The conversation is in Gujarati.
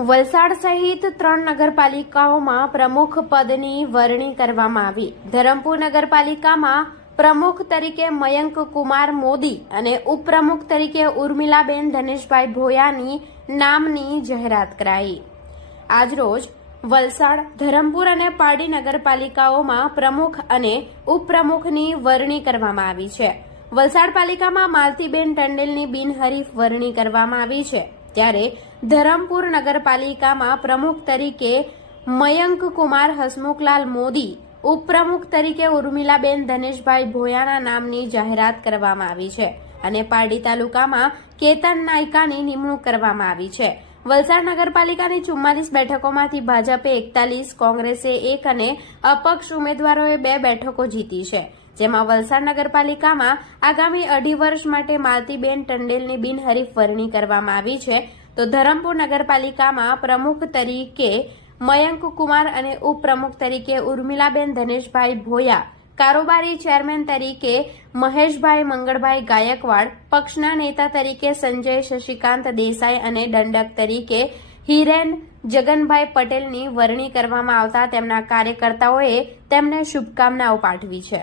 વલસાડ સહિત 3 નગરપાલિકાઓમાં પ્રમુખ પદની વરણી કરવામાં આવી। ધરમપુર નગરપાલિકામાં પ્રમુખ તરીકે મયંક કુમાર મોદી અને ઉપપ્રમુખ તરીકે ઉર્મિલાબેન ધનેશભાઈ ભોયાની નામની જાહેરાત કરાઈ। આજરોજ વલસાડ, ધરમપુર અને પારડી નગરપાલિકાઓમાં પ્રમુખ અને ઉપપ્રમુખની વરણી કરવામાં આવી છે। વલસાડ પાલિકામાં માલતીબેન ટંડેલની બિનહરીફ વરણી કરવામાં આવી છે, ત્યારે ધરમપુર નગરપાલિકામાં પ્રમુખ તરીકે મયંક કુમાર હસમુખલાલ મોદી, ઉપપ્રમુખ તરીકે ઉર્મિલાબેન ધનેશભાઈ ભોયાના નામની જાહેરાત કરવામાં આવી છે અને પારડી તાલુકામાં કેતન નાયકાની નિમણૂક કરવામાં આવી છે। વલસાડ નગરપાલિકાની 44 બેઠકોમાંથી ભાજપે 41, કોંગ્રેસે 1 અને અપક્ષ ઉમેદવારોએ 2 બેઠકો જીતી છે, જેમાં વલસાડ નગરપાલિકામાં આગામી 2.5 વર્ષ માટે માલતીબેન ટંડેલની બિનહરીફ વરણી કરવામાં આવી છે, તો ધરમપુર નગરપાલિકામાં પ્રમુખ તરીકે મયંક કુમાર અને ઉપપ્રમુખ તરીકે ઉર્મિલાબેન ધનેશભાઈ ભોયા, કારોબારી ચેરમેન તરીકે મહેશભાઈ મંગળભાઈ ગાયકવાડ, પક્ષના નેતા તરીકે સંજય શશિકાંત દેસાઈ અને દંડક તરીકે હિરેન જગનભાઈ પટેલની વરણી કરવામાં આવતા તેમના કાર્યકર્તાઓએ તેમને શુભકામનાઓ પાઠવી છે।